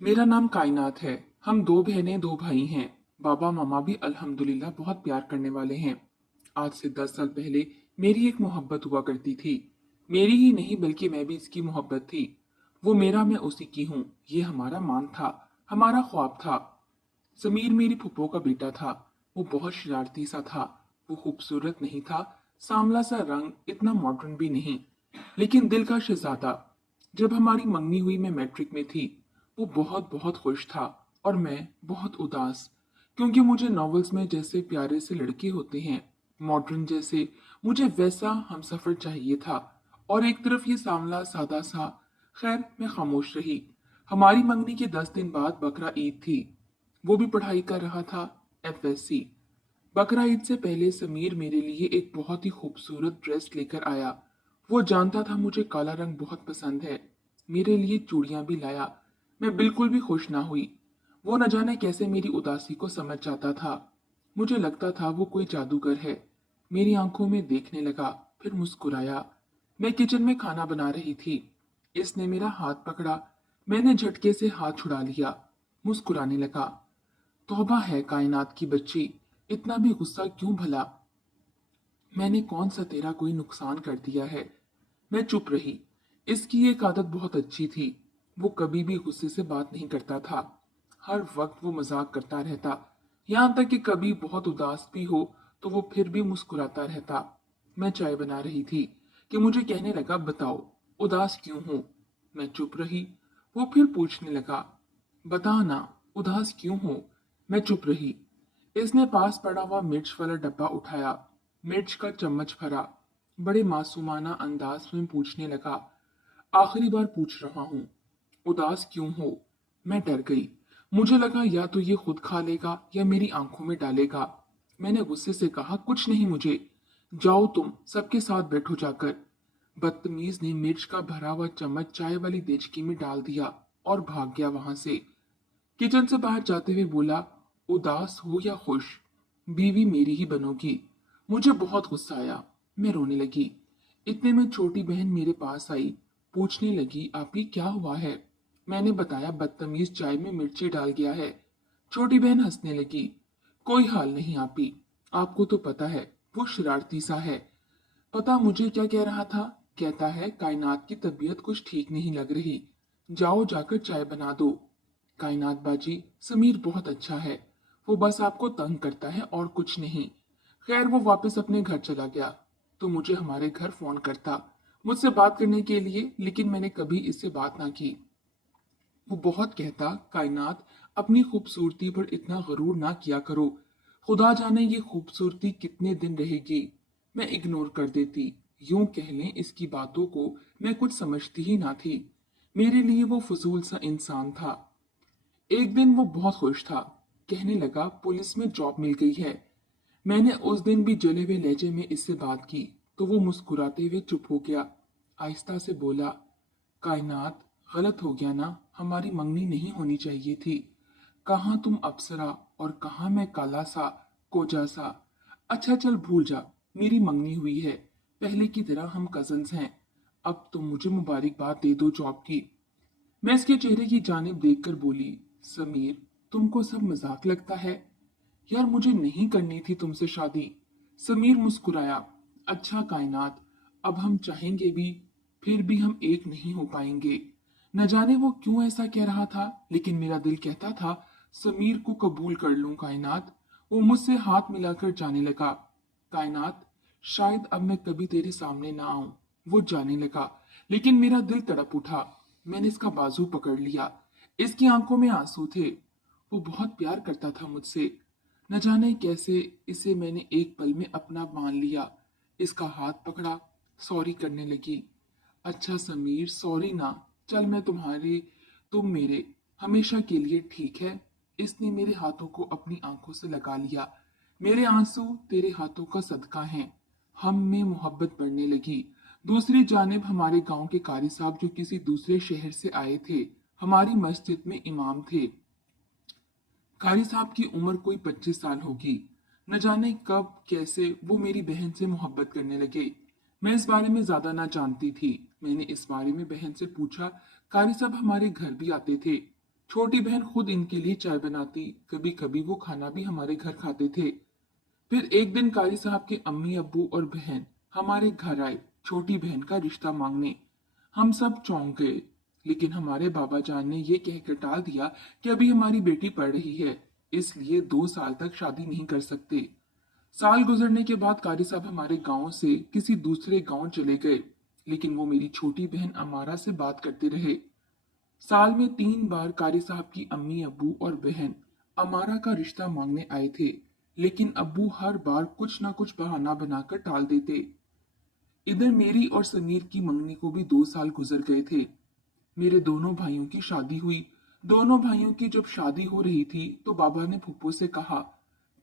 मेरा नाम कायनात है। हम दो बहनें दो भाई हैं। बाबा मामा भी अल्हम्दुलिल्लाह बहुत प्यार करने वाले हैं। आज से 10 साल पहले मेरी एक मोहब्बत हुआ करती थी। मेरी ही नहीं बल्कि मैं भी इसकी मोहब्बत थी। वो मेरा, मैं उसी की हूँ। ये हमारा मान था, हमारा ख्वाब था। समीर मेरी फूफो का बेटा था। वो बहुत शरारती सा था। वो खूबसूरत नहीं था, सांवला सा रंग, इतना मॉडर्न भी नहीं, लेकिन दिल का शहजादा। जब हमारी मंगनी हुई, मैं मैट्रिक में थी। वो बहुत बहुत खुश था और मैं बहुत उदास, क्योंकि मुझे नॉवेल्स में जैसे प्यारे से लड़के होते हैं, मॉडर्न जैसे, मुझे वैसा हमसफर चाहिए था। और एक तरफ ये सांवला सादा सा। खैर, मैं खामोश रही। हमारी मंगनी के 10 दिन बाद बकरा ईद थी। वो भी पढ़ाई कर रहा था, एफएससी। बकरा ईद से पहले समीर मेरे लिए एक बहुत ही खूबसूरत ड्रेस लेकर आया। वो जानता था मुझे काला रंग बहुत पसंद है। मेरे लिए चूड़ियां भी लाया। मैं बिल्कुल भी खुश ना हुई। वो न जाने कैसे मेरी उदासी को समझ जाता था। मुझे लगता था वो कोई जादूगर है। मेरी आंखों में देखने लगा, फिर मुस्कुराया। मैं किचन में खाना बना रही थी। इसने मेरा हाथ पकड़ा। मैंने झटके से हाथ छुड़ा लिया। मुस्कुराने लगा। तौबा है कायनात की बच्ची, इतना भी गुस्सा क्यों भला? मैंने कौन सा तेरा कोई नुकसान कर दिया है? मैं चुप रही। इसकी एक आदत बहुत अच्छी थी। वो कभी भी गुस्से से बात नहीं करता था। हर वक्त वो मजाक करता रहता। यहाँ तक कि कभी बहुत उदास भी हो तो वो फिर भी मुस्कुराता रहता। मैं चाय बना रही थी कि मुझे कहने लगा, बताओ, उदास क्यों हो? मैं चुप रही। वो फिर पूछने लगा, बता ना, उदास क्यों हो? मैं चुप रही। इसने पास पड़ा हुआ मिर्च वाला डब्बा उठाया, मिर्च का चम्मच भरा, बड़े मासूमाना अंदाज में पूछने लगा, आखिरी बार पूछ रहा हूँ, उदास क्यों हो? मैं डर गई। मुझे लगा या तो ये खुद खा लेगा या मेरी आंखों में डालेगा। मैंने गुस्से से कहा, कुछ नहीं मुझे। जाओ तुम सबके साथ बैठो जाकर। बदतमीज ने मिर्च का भरा हुआ चम्मच चाय वाली देचकी में डाल दिया और भाग गया वहां से। किचन से बाहर जाते हुए बोला, उदास हो या खुश, बीवी मेरी ही बनोगी। मुझे बहुत गुस्सा आया। मैं रोने लगी। इतने में छोटी बहन मेरे पास आई। पूछने लगी, आपी क्या हुआ है? मैंने बताया, बदतमीज चाय में मिर्ची डाल गया है। छोटी बहन हंसने लगी। कोई हाल नहीं आपी, आपको तो पता है वो शरारती सा है। पता मुझे क्या कह रहा था? कहता है, कायनात की तबीयत कुछ ठीक नहीं लग रही, जाओ जाकर चाय बना दो। कायनात बाजी, समीर बहुत अच्छा है। वो बस आपको तंग करता है और कुछ नहीं। खैर, वो वापस अपने घर चला गया तो मुझे हमारे घर फोन करता मुझसे बात करने के लिए, लेकिन मैंने कभी इससे बात ना की। वो बहुत कहता, कायनात, अपनी खूबसूरती पर इतना गरूर ना किया करो। खुदा जाने ये खूबसूरती कितने दिन रहेगी। मैं इग्नोर कर देती। यूं कह लें, इसकी बातों को मैं कुछ समझती ही ना थी। मेरे लिए वो फजूल सा इंसान था। एक दिन वो बहुत खुश था। कहने लगा, पुलिस में जॉब मिल गई है। मैंने उस दिन भी जले हुए लहजे में इससे बात की तो वो मुस्कुराते हुए चुप हो गया। आहिस्ता से बोला, कायनात, गलत हो गया ना, हमारी मंगनी नहीं होनी चाहिए थी। कहाँ तुम अप्सरा और कहाँ मैं काला सा, कोजा सा। अच्छा चल भूल जा, मेरी मंगनी हुई है। पहले की तरह हम कजन्स हैं। अब तुम मुझे मुबारकबाद दे दो जॉब की। मैं इसके चेहरे की जानिब देखकर बोली, समीर, तुमको सब मजाक लगता है? यार, मुझे नहीं करनी थी तुमसे शादी। समीर मुस्कुराया। अच्छा कायनात, अब हम चाहेंगे भी, फिर भी हम एक नहीं हो पाएंगे। न जाने वो क्यों ऐसा कह रहा था, लेकिन मेरा दिल कहता था, समीर को कबूल कर लूं कायनात। वो मुझसे हाथ मिलाकर जाने लगा। कायनात, शायद अब मैं कभी तेरे सामने ना आऊं। वो जाने लगा, लेकिन मेरा दिल तड़प उठा। मैंने इसका बाजू पकड़ लिया। इसकी आंखों में आंसू थे। वो बहुत प्यार करता था मुझसे। न जाने कैसे इसे मैंने एक पल में अपना मान लिया। इसका हाथ पकड़ा, सॉरी करने लगी। अच्छा समीर, सॉरी ना, चल मैं तुम्हारे, तुम मेरे, हमेशा के लिए, ठीक है? इसने मेरे हाथों को अपनी आंखों से लगा लिया। मेरे आंसू तेरे हाथों का सदका हैं। हम में मोहब्बत बढ़ने लगी। दूसरी जानिब हमारे गांव के कारी साहब, जो किसी दूसरे शहर से आए थे, हमारी मस्जिद में इमाम थे। कारी साहब की उम्र कोई 25 साल होगी। न जाने कब कैसे वो मेरी बहन से मोहब्बत करने लगे। मैं इस बारे में ज्यादा ना जानती थी। मैंने इस बारे में बहन से पूछा। कारी साहब हमारे घर भी आते थे। छोटी बहन खुद इनके लिए चाय बनाती, कभी कभी वो खाना भी हमारे घर खाते थे। फिर एक दिन कारी साहब के अम्मी अब्बू और बहन हमारे घर आए, छोटी बहन का रिश्ता मांगने। हम सब चौंक गए, लेकिन हमारे बाबा जान ने ये कहकर टाल दिया कि अभी हमारी बेटी पढ़ रही है, इसलिए 2 साल तक शादी नहीं कर सकते। साल गुजरने के बाद कारी साहब हमारे गांव से किसी दूसरे गांव चले गए, लेकिन वो मेरी छोटी बहन अमारा से बात करते रहे। साल में 3 बार कारी साहब की अम्मी अब्बू और बहन अमारा का रिश्ता मांगने आए थे, लेकिन अब्बू हर बार कुछ ना कुछ बहाना बनाकर टाल देते। इधर मेरी और समीर की मंगनी को भी 2 साल गुजर गए थे। मेरे दोनों भाइयों की शादी हुई। दोनों भाइयों की जब शादी हो रही थी तो बाबा ने फूफो से कहा,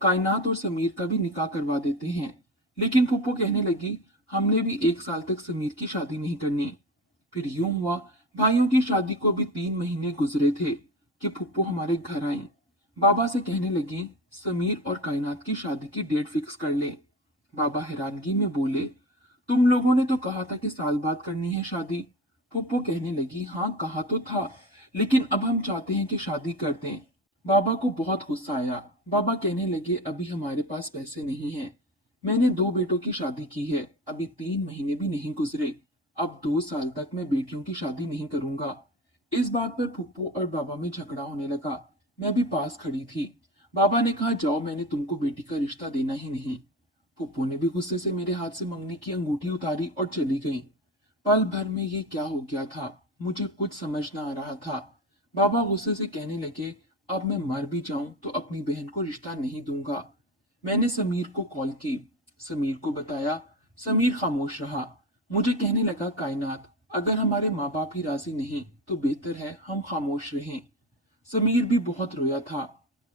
कायनात और समीर का भी निकाह करवा देते हैं। लेकिन फूफो कहने लगी, हमने भी 1 साल तक समीर की शादी नहीं करनी। फिर यूं हुआ, भाइयों की शादी को भी 3 महीने गुजरे थे कि फूफो हमारे घर आई। बाबा से कहने लगी, समीर और कायनात की शादी की डेट फिक्स कर ले। बाबा हैरानगी में बोले, तुम लोगों ने तो कहा था कि साल बाद करनी है शादी। फूफो कहने लगी, हाँ कहा तो था, लेकिन अब हम चाहते हैं कि शादी कर दें। बाबा को बहुत गुस्सा आया। बाबा कहने लगे, अभी हमारे पास पैसे नहीं हैं। मैंने 2 बेटों की शादी की है, अभी 3 महीने भी नहीं गुजरे। अब 2 साल तक मैं बेटियों की शादी नहीं करूंगा। इस बात पर फूफो और बाबा में झगड़ा होने लगा। मैं भी पास खड़ी थी। बाबा ने कहा, जाओ, मैंने तुमको बेटी का रिश्ता देना ही नहीं। फूफो ने भी गुस्से से मेरे हाथ से मंगनी की अंगूठी उतारी और चली गई। पल भर में ये क्या हो गया था, मुझे कुछ समझ ना आ रहा था। बाबा गुस्से से कहने लगे, अब मैं मर भी जाऊं तो अपनी बहन को रिश्ता नहीं दूंगा। मैंने समीर को कॉल की, समीर को बताया। समीर खामोश रहा। मुझे कहने लगा, कायनात, अगर हमारे माँ बाप ही राजी नहीं तो बेहतर है हम खामोश रहें। समीर भी बहुत रोया था।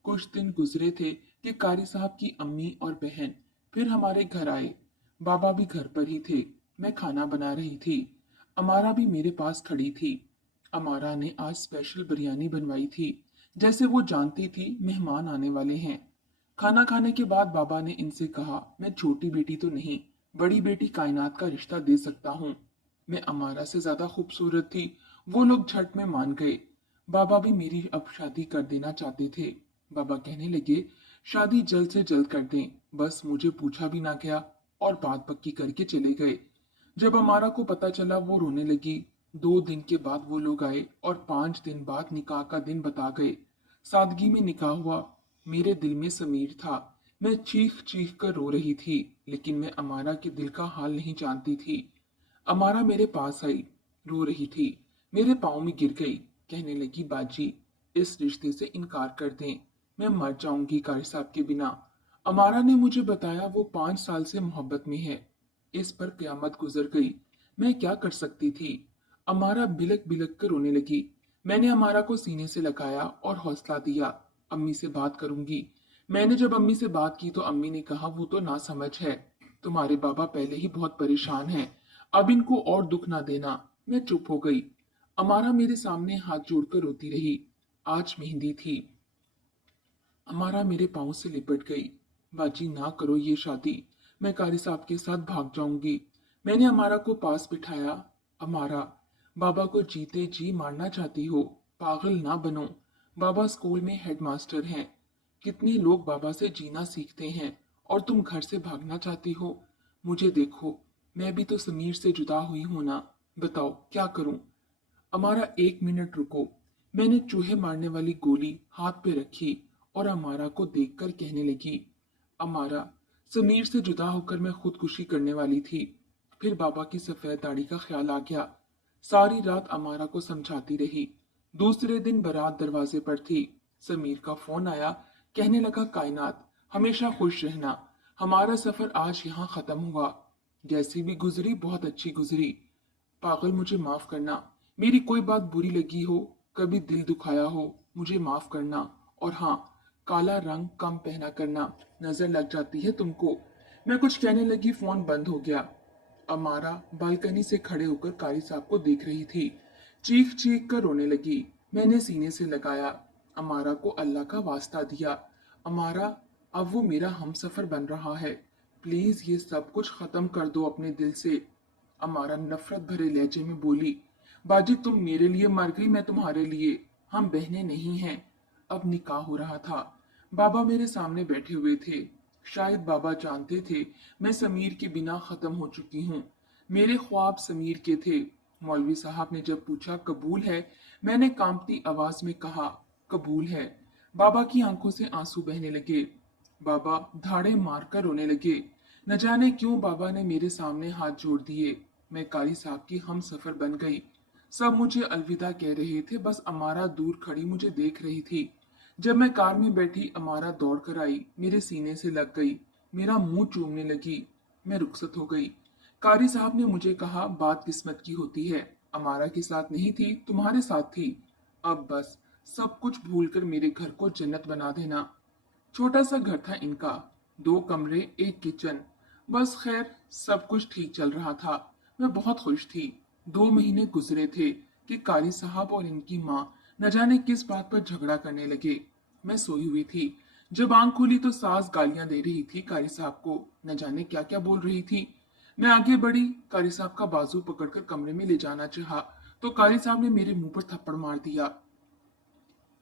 कुछ दिन गुजरे थे कि कारी साहब की अम्मी और बहन फिर हमारे घर आए। बाबा भी घर पर ही थे। मैं खाना बना रही थी। अमारा भी मेरे पास खड़ी थी। अमारा ने आज स्पेशल बिरयानी बनवाई थी, जैसे वो जानती थी मेहमान आने वाले हैं। खाना खाने के बाद बाबा ने इनसे कहा, मैं छोटी बेटी तो नहीं, बड़ी बेटी कायनात का रिश्ता दे सकता हूँ। मैं अमारा से ज्यादा खूबसूरत थी। वो लोग झट में मान गए। बाबा भी मेरी अब शादी कर देना चाहते थे। बाबा कहने लगे, शादी जल्द से जल्द कर दें, बस मुझे पूछा भी ना गया, और बात पक्की करके चले गए। जब अमारा को पता चला वो रोने लगी। 2 दिन के बाद वो लोग आए और 5 दिन बाद निकाह का दिन बता गए। सादगी में निकाह हुआ। मेरे दिल में समीर था। मैं चीख चीख कर रो रही थी, लेकिन मैं अमारा के दिल का हाल नहीं जानती थी। अमारा मेरे पास आई, रो रही थी, मेरे पाँव में गिर गई, कहने लगी, बाजी, इस रिश्ते से इनकार कर दें, मैं मर जाऊंगी कारी साहब के बिना। अमारा ने मुझे बताया वो 5 साल से मोहब्बत में है। इस पर कयामत गुजर गई। मैं क्या कर सकती थी। अमारा बिलक बिलक कर रोने लगी। मैंने अमारा को सीने से लगाया और हौसला दिया, अम्मी से बात करूंगी। मैंने जब अम्मी से बात की तो अम्मी ने कहा, वो तो ना समझ है, तुम्हारे बाबा पहले ही बहुत परेशान हैं, अब इनको और दुख ना देना। मैं चुप हो गई। अमारा मेरे सामने हाथ जोड़कर रोती रही। आज मेहंदी थी। अमारा मेरे पाँव से लिपट गई। बाजी, ना करो ये शादी, मैं कारी साहब के साथ भाग जाऊंगी। मैंने अमारा को पास बिठाया। अमारा, बाबा को जीते जी मारना चाहती हो, पागल ना बनो। बाबा स्कूल में हेडमास्टर हैं। कितने लोग बाबा से जीना सीखते हैं और तुम घर से भागना चाहती हो। मुझे देखो, मैं भी तो समीर से जुदा हुई हूं ना। बताओ क्या करूं। अमारा, 1 मिनट रुको। मैंने चूहे मारने वाली गोली हाथ पे रखी और अमारा को देखकर कहने लगी, अमारा, समीर से जुदा होकर मैं खुदकुशी करने वाली थी। फिर बाबा की सफेद दाढ़ी का ख्याल आ गया। सारी रात अमारा को समझाती रही। दूसरे दिन बारात दरवाजे पर थी। समीर का फोन आया। कहने लगा, कायनात, हमेशा खुश रहना, हमारा सफर आज यहाँ खत्म हुआ। जैसी भी गुजरी बहुत अच्छी गुजरी। पागल, मुझे माफ करना, मेरी कोई बात बुरी लगी हो, कभी दिल दुखाया हो, मुझे माफ करना। और हाँ, काला रंग कम पहना करना, नजर लग जाती है तुमको। मैं कुछ कहने लगी, फोन बंद हो गया। अमारा बालकनी से खड़े होकर कारी साहब को देख रही थी। चीख चीख कर रोने लगी। मैंने सीने से लगाया। अमारा को अल्लाह का वास्ता दिया, अमारा, अब वो मेरा हमसफर बन रहा है, प्लीज ये सब कुछ खत्म कर दो अपने दिल से। अमारा नफरत भरे लहजे में बोली, बाजी, तुम मेरे लिए मर गई, मैं तुम्हारे लिए। हम बहनें नहीं हैं। अब निकाह हो रहा था। बाबा मेरे सामने बैठे हुए थे। शायद बाबा जानते थे मैं समीर के बिना खत्म हो चुकी हूँ। मेरे ख्वाब समीर के थे। मौलवी साहब ने जब पूछा कबूल है, मैंने कांपती आवाज में कहा कबूल है। बाबा की आंखों से आंसू बहने लगे। बाबा धाड़े मारकर रोने लगे। न जाने क्यों बाबा ने मेरे सामने हाथ जोड़ दिए। मैं कारी साहब की हम सफर बन गई। सब मुझे अलविदा कह रहे थे, बस अमारा दूर खड़ी मुझे देख रही थी। जब मैं कार में बैठी, अमारा दौड़ कर आई, मेरे सीने से लग गई, मेरा मुंह चूमने लगी। मैं रुखसत हो गई। कारी साहब ने मुझे कहा बात किस्मत की होती है, अमारा के साथ नहीं थी, तुम्हारे साथ थी। अब बस सब कुछ भूलकर मेरे घर को जन्नत बना देना। छोटा सा घर था इनका, 2 कमरे, एक किचन। बस खैर सब कुछ ठीक चल रहा था। मैं बहुत खुश थी। 2 महीने गुजरे थे कि कारी साहब और इनकी माँ न जाने किस बात पर झगड़ा करने लगे। मैं सोई हुई थी। जब आंख खुली तो सास गालियां दे रही थी कारी साहब को, न जाने क्या क्या बोल रही थी। मैं आगे बढ़ी, कारी साहब का बाजू पकड़कर कमरे में ले जाना चाहा तो कारी साहब ने मेरे मुंह पर थप्पड़ मार दिया।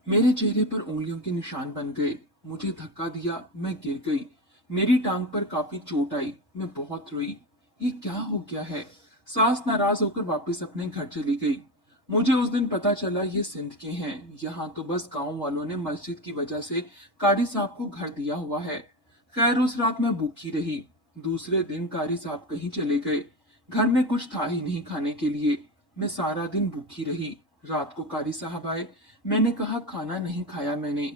मेरे चेहरे पर उंगलियों के निशान बन गए। मुझे धक्का दिया, मैं गिर गई। मेरी टांग पर काफी चोट आई। मैं बहुत रोई। ये क्या हो गया है? सास नाराज होकर वापस अपने घर चली गई। मुझे उस दिन पता चला ये सिंध के हैं। यहाँ तो बस गांव वालों ने मस्जिद की वजह से कारी साहब को घर दिया हुआ है। खैर उस रात मैं भूखी रही। दूसरे दिन कारी साहब कहीं चले गए। घर में कुछ था ही नहीं खाने के लिए। मैं सारा दिन भूखी रही। रात को कारी साहब आए। मैंने कहा खाना नहीं खाया मैंने।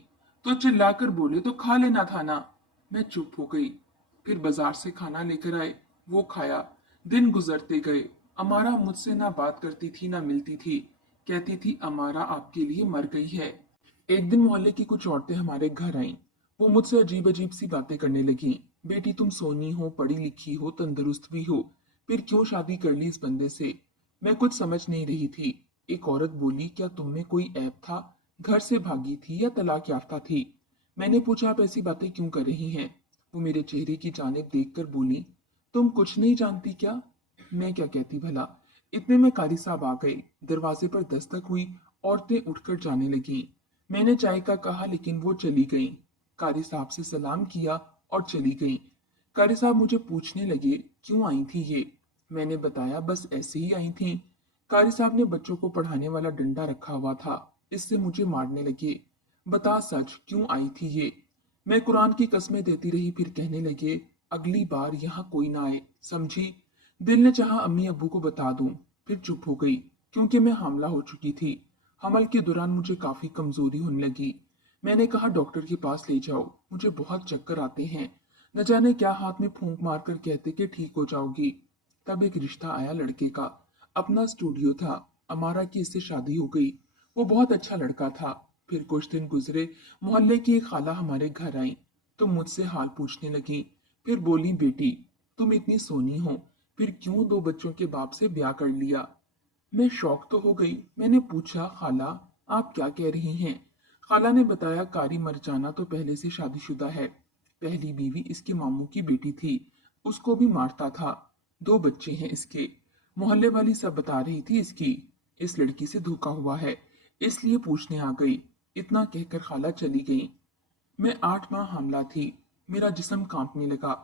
तो चिल्लाकर बोले तो खा लेना था ना। मैं चुप हो गई। फिर बाजार से खाना लेकर आए, वो खाया। दिन गुजरते गए। अमारा मुझसे ना बात करती थी ना मिलती थी। कहती थी अमारा आपके लिए मर गई है। एक दिन मोहल्ले की कुछ औरतें हमारे घर आईं। वो मुझसे अजीब अजीब सी बातें करने लगी। बेटी तुम सोनी हो, पढ़ी लिखी हो, तंदुरुस्त भी हो, फिर क्यों शादी कर ली इस बंदे से? मैं कुछ समझ नहीं रही थी। एक औरत बोली क्या तुम में कोई ऐब था? घर से भागी थी या तलाक याफ्ता थी? मैंने पूछा आप ऐसी बातें क्यों कर रही हैं? वो मेरे चेहरे की जानिब देखकर बोली तुम कुछ नहीं जानती क्या? मैं क्या कहती भला। इतने में कारी साहब आ गए। दरवाजे पर दस्तक हुई। औरतें उठकर जाने लगीं। मैंने चाय का कहा लेकिन वो चली गईं। कारी साहब से सलाम किया और चली गईं। कारी साहब मुझे पूछने लगे क्यों आई थी ये? मैंने बताया बस ऐसे ही आई थी। कारी साहब ने बच्चों को पढ़ाने वाला डंडा रखा हुआ था, इससे मुझे मारने लगे। बता सच क्यों आई थी ये? मैं कुरान की कस्में देती रही। फिर कहने लगे अगली बार यहाँ कोई ना आए, समझी? दिल ने चाहा अम्मी अब्बू को बता दूं। फिर चुप हो गई क्योंकि मैं हामला हो चुकी थी। हमल के दौरान मुझे काफी कमजोरी होने लगी। मैंने कहा डॉक्टर के पास ले जाओ, मुझे बहुत चक्कर आते हैं। न जाने क्या हाथ में फूंक मारकर कहते कि ठीक हो जाओगी। तब एक रिश्ता आया लड़के का। अपना स्टूडियो था। अमारा की इससे शादी हो गई। वो बहुत अच्छा लड़का था। फिर कुछ दिन गुजरे। मोहल्ले की एक खाला हमारे घर आई तो मुझसे हाल पूछने लगी। फिर बोली बेटी तुम इतनी सोनी हो, फिर क्यों 2 बच्चों के बाप से ब्याह कर लिया? मैं शौक तो हो गई। मैंने पूछा खाला आप क्या कह रही हैं? खाला ने बताया कारी मरजाना तो पहले से शादीशुदा है। पहली बीवी इसके मामू की बेटी थी, उसको भी मारता था। 2 बच्चे हैं इसके। मोहल्ले वाली सब बता रही थी इसकी। इस लड़की से धोखा हुआ है, इसलिए पूछने आ गई। इतना कहकर खाला चली गई। मैं 8 माह हामला थी। मेरा जिस्म कांपने लगा।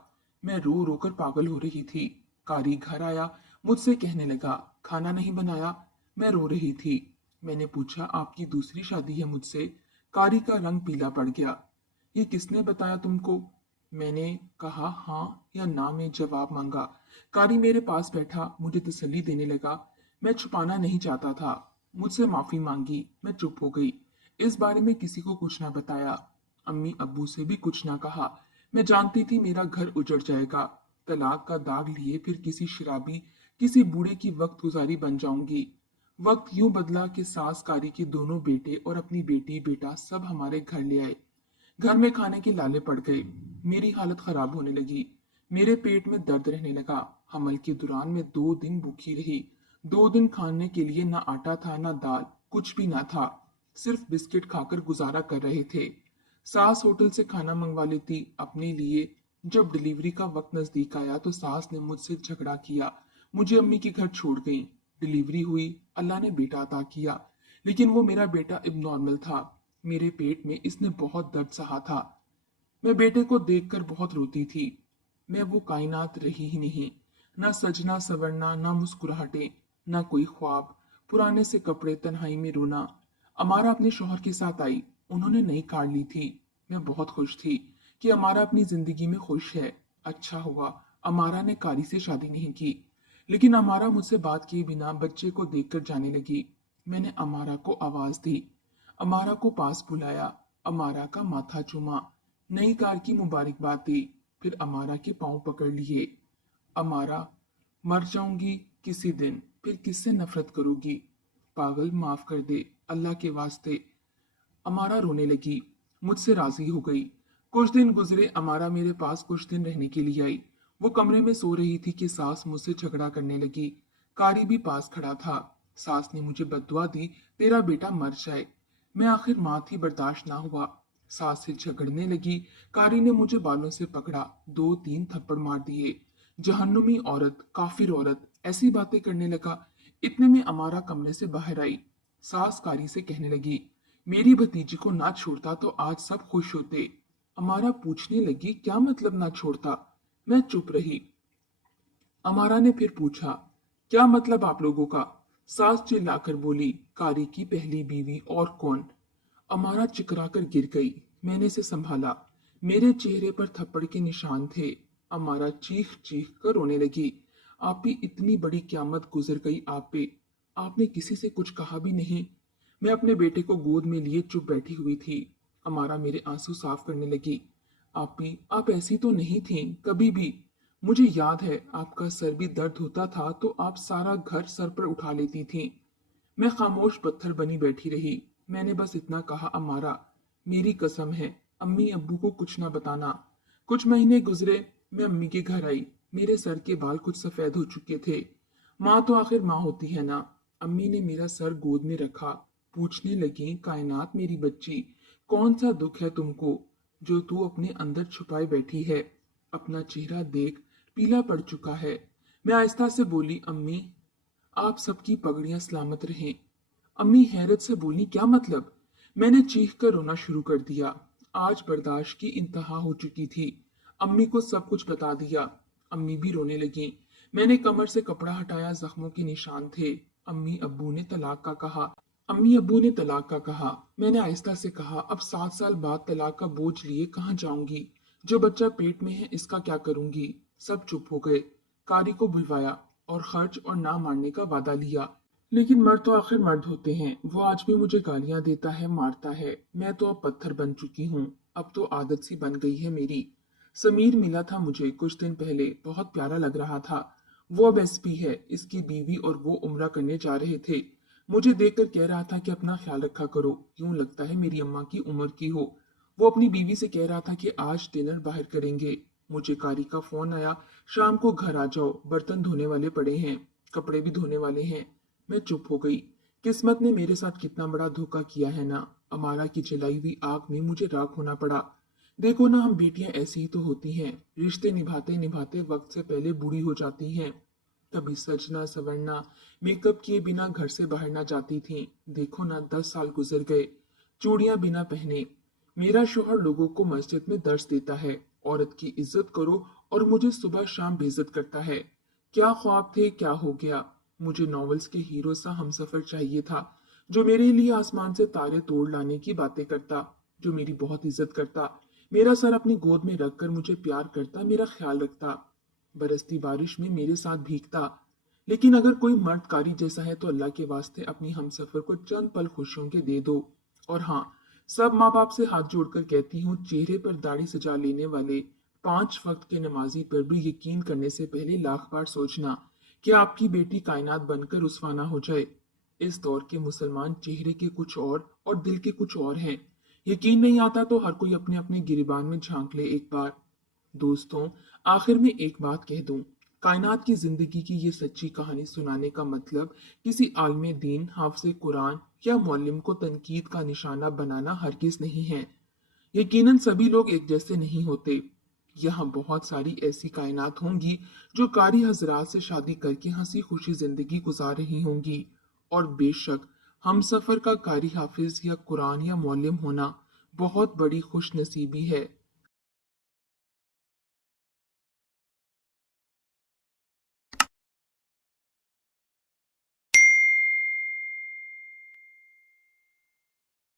मैं रो रो कर पागल हो रही थी। कारी घर आया, मुझसे कहने लगा खाना नहीं बनाया। मैं रो रही थी। मैंने पूछा आपकी दूसरी शादी है मुझसे? कारी का रंग पीला पड़ गया। ये किसने बताया तुमको? मैंने कहा हाँ या ना में जवाब मांगा। कारी मेरे पास बैठा मुझे तसल्ली देने लगा। मैं छुपाना नहीं चाहता था। मुझसे माफी मांगी। मैं चुप हो गई। इस बारे में किसी को कुछ ना बताया। अम्मी अब्बू से भी कुछ ना कहा। मैं जानती थी मेरा घर उजड़ जाएगा। तलाक का दाग लिए फिर किसी शराबी, किसी बूढ़े की वक्त गुजारी बन जाऊंगी। वक्त यूं बदला कि सास कारी के दोनों बेटे और अपनी बेटी बेटा सब हमारे घर ले आए। घर में खाने के लाले पड़ गए। मेरी हालत खराब होने लगी। मेरे पेट में दर्द रहने लगा। हमल के दौरान मैं 2 दिन भूखी रही। 2 दिन खाने के लिए ना आटा था ना दाल, कुछ भी ना था। सिर्फ बिस्किट खाकर गुजारा कर रहे थे। सास होटल से खाना मंगवा लेती अपने लिए। जब डिलीवरी का वक्त नजदीक आया तो सास ने मुझसे झगड़ा किया, मुझे अम्मी के घर छोड़ गई। डिलीवरी हुई, अल्लाह ने बेटा अता किया। लेकिन वो मेरा बेटा अब नॉर्मल था। मेरे पेट में इसने बहुत दर्द सहा था। मैं बेटे को देखकर बहुत रोती थी। मैं वो कायनात रही ही नहीं। ना सजना सवरना, ना मुस्कुराहटें, ना कोई ख्वाब। पुराने से कपड़े, तन्हाई में रोना। अमारा अपने शौहर के साथ आई। उन्होंने नई कार ली थी। मैं बहुत खुश थी कि अमारा अपनी जिंदगी में खुश है। अच्छा हुआ अमारा ने कारी से शादी नहीं की। लेकिन अमारा मुझसे बात किए बिना बच्चे को देखकर जाने लगी। मैंने अमारा को आवाज दी। अमारा को पास बुलाया। अमारा का माथा चूमा। नई कार की मुबारकबाद दी। फिर अमारा के पांव पकड़ लिए। अमारा, मर जाऊंगी किसी दिन, फिर किससे नफरत करोगी? पागल, माफ कर दे, अल्लाह के वास्ते। अमारा रोने लगी। मुझसे राजी हो गई। कुछ दिन गुजरे। अमारा मेरे पास कुछ दिन रहने के लिए आई। वो कमरे में सो रही थी कि सास मुझसे झगड़ा करने लगी। कारी भी पास खड़ा था। सास ने मुझे बद्दुआ दी, तेरा बेटा मर जाए। मैं आखिर मां थी, बर्दाश्त ना हुआ। सास से झगड़ने लगी। कारी ने मुझे बालों से पकड़ा, 2-3 थप्पड़ मार दिए। जहन्नुमी औरत, काफिर औरत, ऐसी बातें करने लगा। इतने में अमारा कमरे से बाहर आई। सास कारी से कहने लगी, मेरी भतीजी को ना छोड़ता तो आज सब खुश होते। अमारा पूछने लगी, क्या मतलब ना छोड़ता? मैं चुप रही। अमारा ने फिर पूछा, क्या मतलब आप लोगों का? सास चिल्लाकर बोली, कारी की पहली बीवी और कौन? अमारा चिकराकर गिर गई। मैंने इसे संभाला। मेरे चेहरे पर थप्पड़ के निशान थे। अमारा चीख चीख कर रोने लगी। आप भी, इतनी बड़ी क्यामत गुजर गई आप पे। आपने किसी से कुछ कहा भी नहीं। मैं अपने बेटे को गोद में लिए चुप बैठी हुई थी। अमारा मेरे आंसू साफ करने लगी। आप भी, आप ऐसी तो नहीं थी कभी भी। मुझे याद है, आपका सर भी दर्द होता था तो आप सारा घर सर पर उठा लेती थी। मैं खामोश पत्थर बनी बैठी रही। मैंने बस इतना कहा, अमारा, मेरी कसम है, अम्मी अब्बू को कुछ ना बताना। कुछ महीने गुजरे। मैं अम्मी के घर आई। मेरे सर के बाल कुछ सफेद हो चुके थे। माँ तो आखिर माँ होती है ना। अम्मी ने मेरा सर गोद में रखा। पूछने लगी, कायनात मेरी बच्ची, कौन सा दुख है तुमको जो तू अपने अंदर छुपाए बैठी है? अपना चेहरा देख, पीला पड़ चुका है। मैं आहिस्ता से बोली, अम्मी, आप सबकी पगड़ियां सलामत रहें। अम्मी हैरत से बोली, क्या मतलब? मैंने चीख कर रोना शुरू कर दिया। आज बर्दाश्त की इंतहा हो चुकी थी। अम्मी को सब कुछ बता दिया। अम्मी भी रोने लगी। मैंने कमर से कपड़ा हटाया, जख्मों के निशान थे। अम्मी अब्बू ने तलाक का कहा। अम्मी अब्बू ने तलाक का कहा। मैंने आहिस्ता से कहा, अब 7 साल बाद तलाक का बोझ लिए कहाँ जाऊंगी? जो बच्चा पेट में है इसका क्या करूंगी? सब चुप हो गए। कारी को बुलवाया और खर्च और ना मारने का वादा लिया। लेकिन मर्द तो आखिर मर्द होते हैं। वो आज भी मुझे गालियां देता है, मारता है। मैं तो अब पत्थर बन चुकी हूँ। अब तो आदत सी बन गई है मेरी। समीर मिला था मुझे कुछ दिन पहले, बहुत प्यारा लग रहा था। वो अब एसपी है। इसकी बीवी और वो उम्रा करने जा रहे थे। मुझे देखकर कह रहा था कि अपना ख्याल रखा करो, यूं लगता है मेरी अम्मा की उम्र की हो। वो अपनी बीवी से कह रहा था कि आज डिनर बाहर करेंगे। मुझे कारी का फोन आया, शाम को घर आ जाओ, बर्तन धोने वाले पड़े हैं, कपड़े भी धोने वाले हैं। मैं चुप हो गई। किस्मत ने मेरे साथ कितना बड़ा धोखा किया है ना। अमारा की जलाई हुई आग में मुझे राख होना पड़ा। देखो ना, हम बेटियां ऐसी ही तो होती हैं। रिश्ते निभाते निभाते वक्त से पहले बूढ़ी हो जाती हैं। कभी सजना सवरना, मेकअप किए बिना घर से बाहर ना जाती थी। देखो ना, 10 साल गुजर गए, चूड़ियां बिना पहने। मेरा शोहर लोगों को मस्जिद में दर्श देता है, औरत की इज्जत करो, और मुझे सुबह शाम बेइज्जत करता है। क्या ख्वाब थे, क्या हो गया? मुझे नॉवेल्स के हीरो सा हमसफर चाहिए था, जो मेरे लिए आसमान से तारे तोड़ लाने की बातें करता, जो मेरी बहुत इज्जत करता, मेरा सर अपनी गोद में रखकर मुझे प्यार करता, मेरा ख्याल रखता, बरसती बारिश में मेरे साथ भीगता। लेकिन अगर कोई मर्द कारी जैसा है तो अल्लाह के वास्ते अपनी हमसफर को चंद पल खुशियों के दे दो। और हाँ, सब माँ बाप से हाथ जोड़कर कहती हूँ, चेहरे पर दाढ़ी सजा लेने वाले 5 वक्त के नमाजी पर भी यकीन करने से पहले लाख बार सोचना कि आपकी बेटी कायनात बनकर रुसवाना हो जाए। इस दौर के मुसलमान चेहरे के कुछ और दिल के कुछ और हैं। यकीन नहीं आता तो हर कोई अपने अपने गिरबान में झांक ले एक बार। दोस्तों, आखिर में एक बात कह दूं, कायनात की जिंदगी की ये सच्ची कहानी सुनाने का मतलब किसी आलमे दीन, हाफिज़े कुरान या मौलिम को तनकीद का निशाना बनाना हरगिज नहीं है। यकीनन सभी लोग एक जैसे नहीं होते। यहाँ बहुत सारी ऐसी कायनात होंगी जो कारी हजरात से शादी करके हंसी खुशी जिंदगी गुजार रही होंगी, और बेशक ہم سفر کا قاری حافظ یا قرآن یا معلم ہونا بہت بڑی خوش نصیبی ہے۔